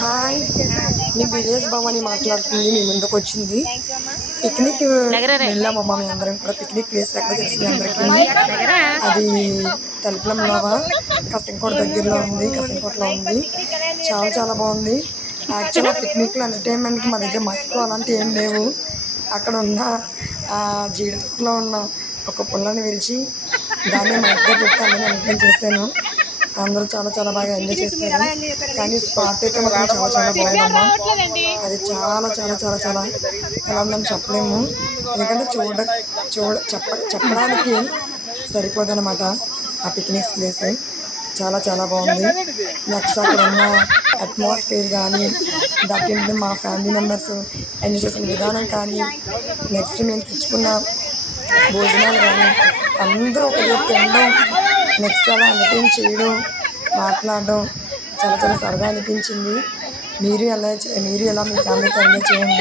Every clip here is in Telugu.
హాయ్, మీ విలేజ్ భవాని మాట్లాడుతుంది. మీ ముందుకు వచ్చింది. పిక్నిక్ వెళ్ళామమ్మా. మీ అందరం కూడా పిక్నిక్ ప్లేస్ ఎక్కడ తెలిసింది అందరికీ. అది తలుపులంలోవా కసింకోట దగ్గరలో ఉంది, కసింకోటలో ఉంది. చాలా చాలా బాగుంది. యాక్చువల్గా పిక్నిక్లో ఎంటర్టైన్మెంట్కి మా దగ్గర మైక్ అలాంటివి ఏం లేవు. అక్కడ ఉన్న జీడి తోటలో ఉన్న ఒక పుల్లని విరిచి దాన్ని మైక్గా పెట్టి అందరినీ ఎంటర్టైన్ చేశాను. అందరూ చాలా చాలా బాగా ఎంజాయ్ చేస్తారు. కానీ స్పాట్ అయితే మాత్రం చాలా చాలా బాగుందమ్మా. అది చాలా చాలా చాలా చాలా ఎలా ఉందని చెప్పలేము. ఎందుకంటే చెప్పడానికి సరిపోదన్నమాట ఆ పిక్నిక్ ప్లేస్. చాలా చాలా బాగుంది. నెక్స్ట్ అక్కడ ఉన్న అట్మాస్ఫియర్ కానీ, దట్టింటి మా ఫ్యామిలీ మెంబర్స్ ఎంజాయ్ చేసిన విధానం కానీ, నెక్స్ట్ మేము తెచ్చుకున్న భోజనాలు కానీ అందరూ ఒక దగ్గర తినడం, నెక్స్ట్ అలా ఎంటర్టైన్ చేయడం, మాట్లాడడం చాలా చాలా సరదా అనిపించింది. మీరు ఎలా మీ ఫ్యామిలీతో ఎంజాయ్ చేయండి.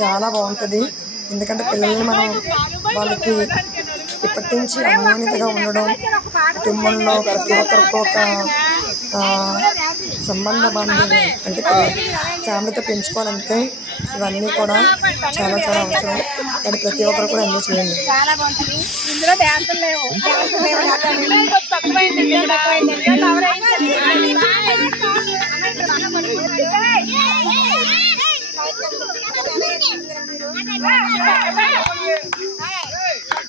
చాలా బాగుంటుంది. ఎందుకంటే పిల్లల్ని మనం వాళ్ళకి ఇప్పటి నుంచి అన్యోన్యతగా ఉండడం, కుటుంబంలో ప్రతి ఒక్కరికి ఒక సంబంధ బాంధవ్యం అంటే ఫ్యామిలీతో పెంచుకోవాలంటే ఇవన్నీ కూడా చాలా చాలా అవసరం. కానీ ప్రతి ఒక్కరు కూడా ఎంజాయ్ చేయండి. చాలా బాగుంటుంది. ఇందులో డ్యాన్సులు లేవు.